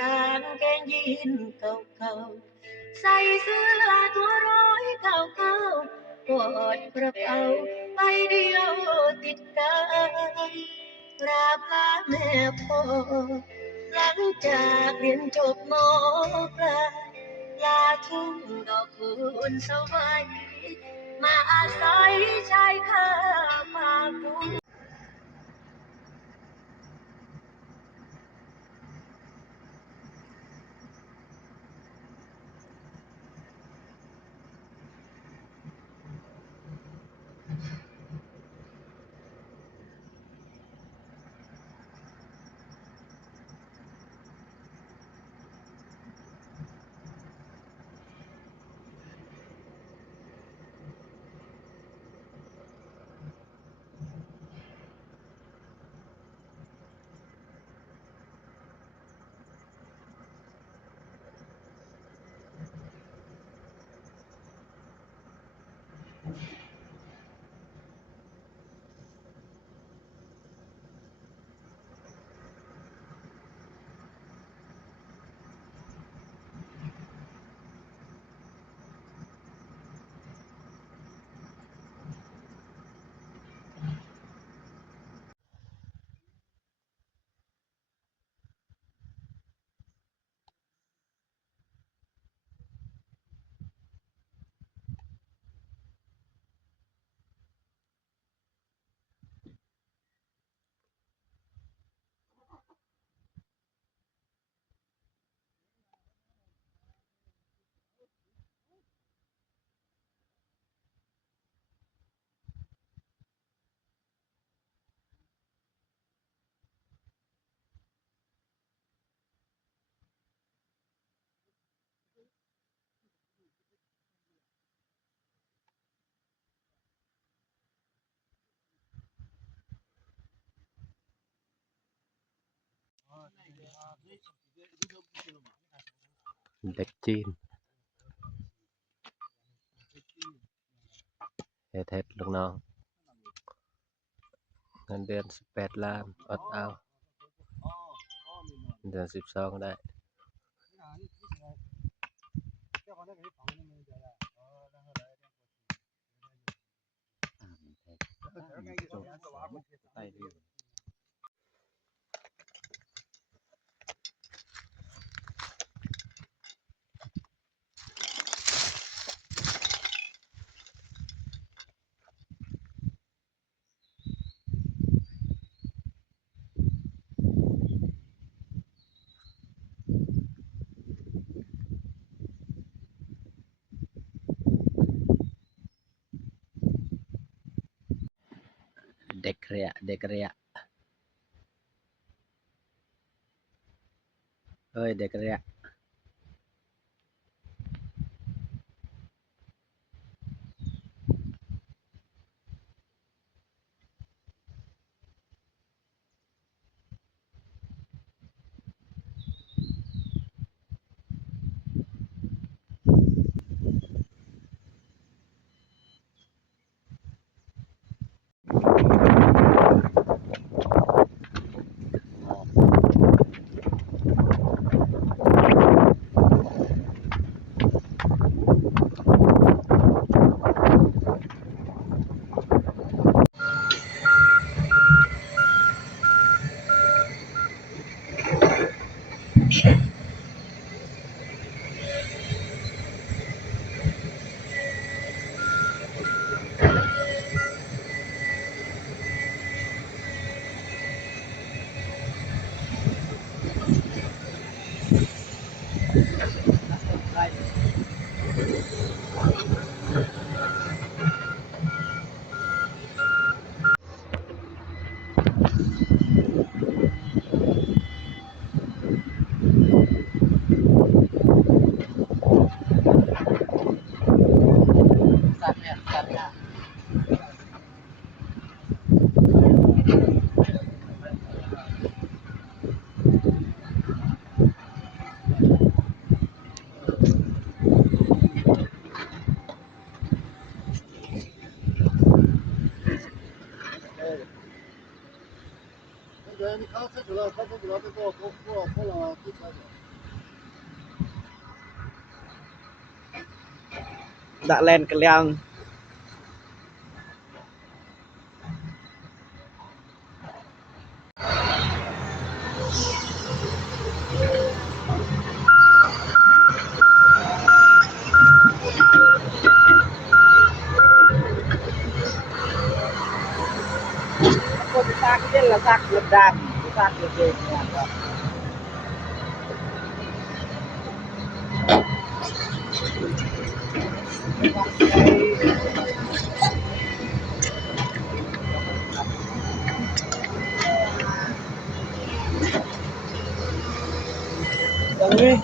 กางเกงยีนเก่าๆใส่เสื้อตัวร้อยเก่าๆกอดกระเป๋าใบเดียวติดกันกราบลาแม่พ่อหลังจากเรียนจบม.ปลายลาทุ่งดอกคูณสวัยมาอาศัยชายคาพาผู้ เด็กจีนเฮ็ดลูกน้องเงินเดือน18 ล้านอดเอาเดือน12ได้เด็กเรียเด็กเรียเอ้ยเด็กเรีย Đã lên cái leng cô ta cái là sạc lực đàm sạc lực gì Đúng đi.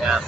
Ngam.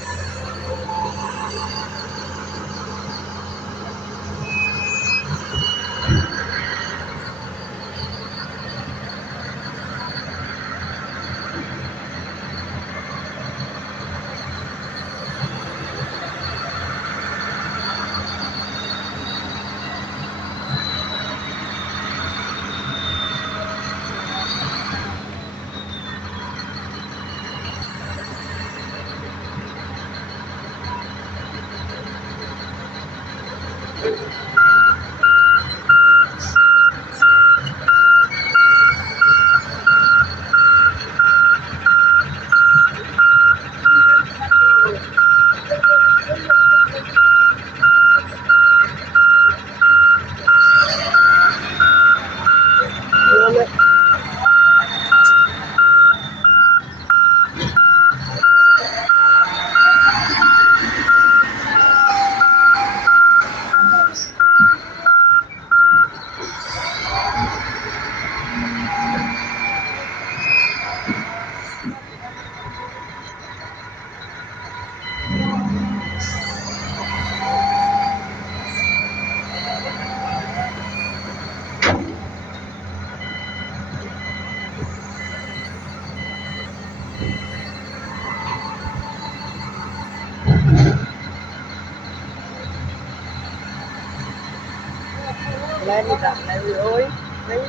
Lên đi đặt lên ơi đấy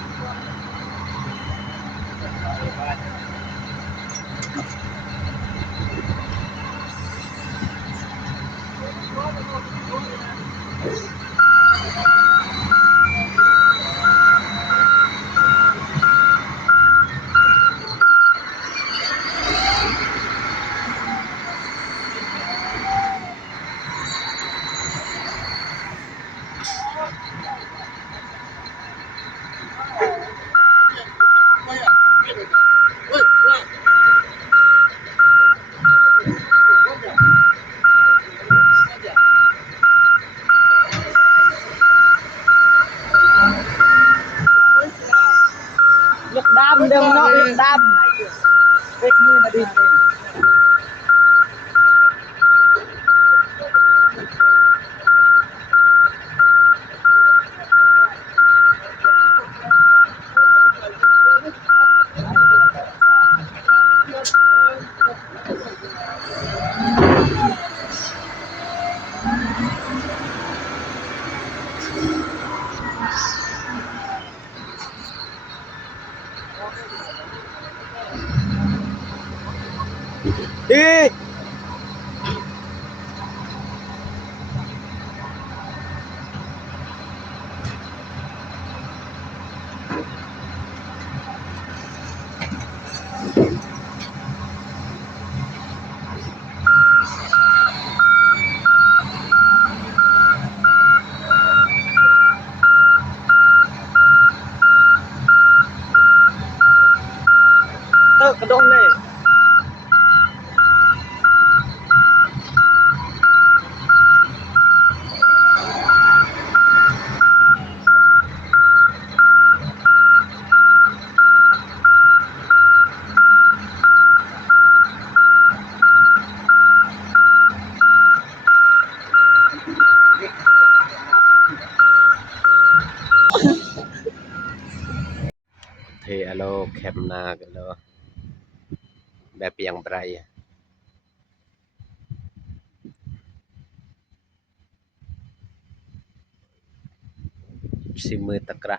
lực đam đừng nó lực đam việc như là đi đi tự cái đông này Thì alo kèm na cái đóแบบอย่างไร สิมือตะกระ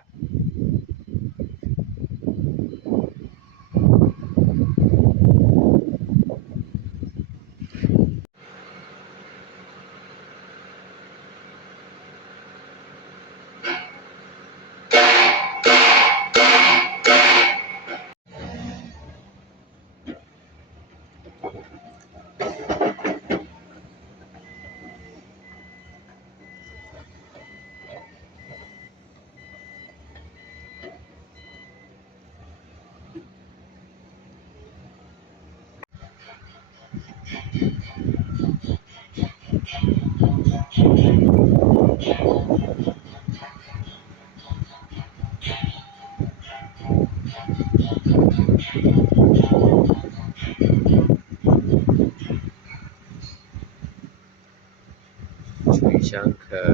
ช่วยช่างเคอ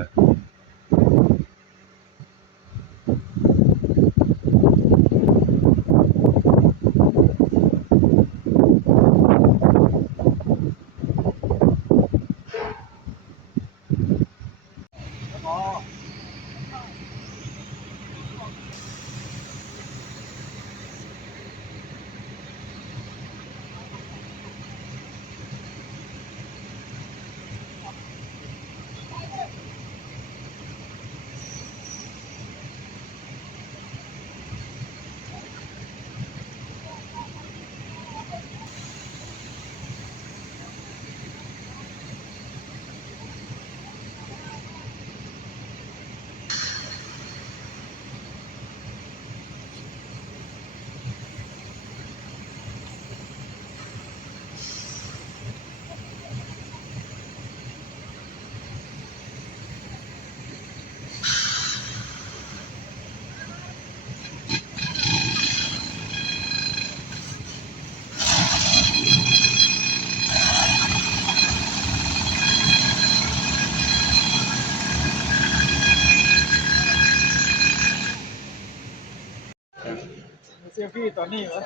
เซลฟี่ตอนนี้เหรอ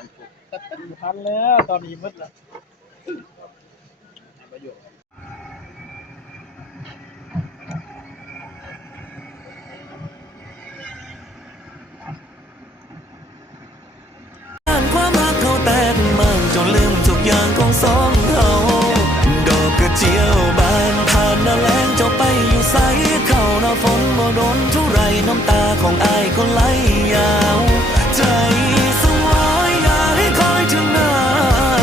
ทันแล้วตอนนี้มืดแล้วประโยชน์ความรักเขาแตกมันจนลืมทุกอย่างของสองเขาดอกกระเจียวบานผ่านหน้าแล้งเจ้าไปอยู่ใสเข้าหน้าฝนบ่โดนเท่าไรน้ำตาของอายก็ไหลยาวใจสลายอยากให้คอยถึงหน้า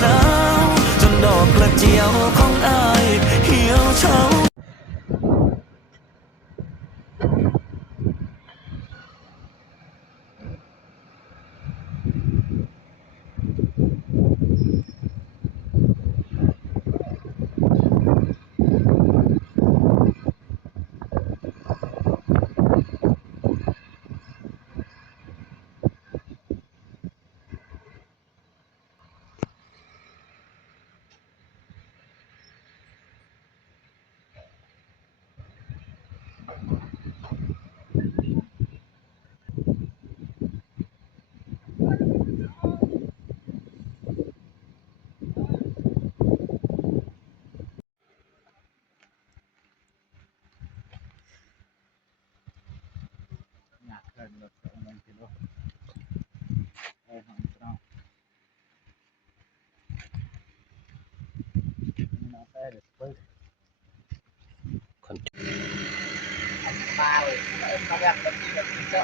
หนาวจนดอกกระเจียวของอายเหี่ยวเฉา อยากเกินรถ2 โมงกิโลห้องเราน้องแป้เด็กปึ๊ก คน มาเลยมาแบบนี้แบบนี้ก็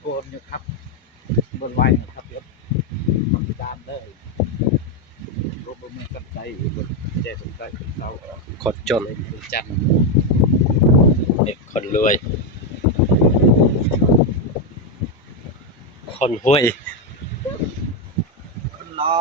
โกนอยู่ครับบนไว้นะครับเดี๋ยวตามเลยรถบนเมืองกันใจบนใจสนใจเรา คนจน จัน เด็กคนรวย คนห้วย คนรอ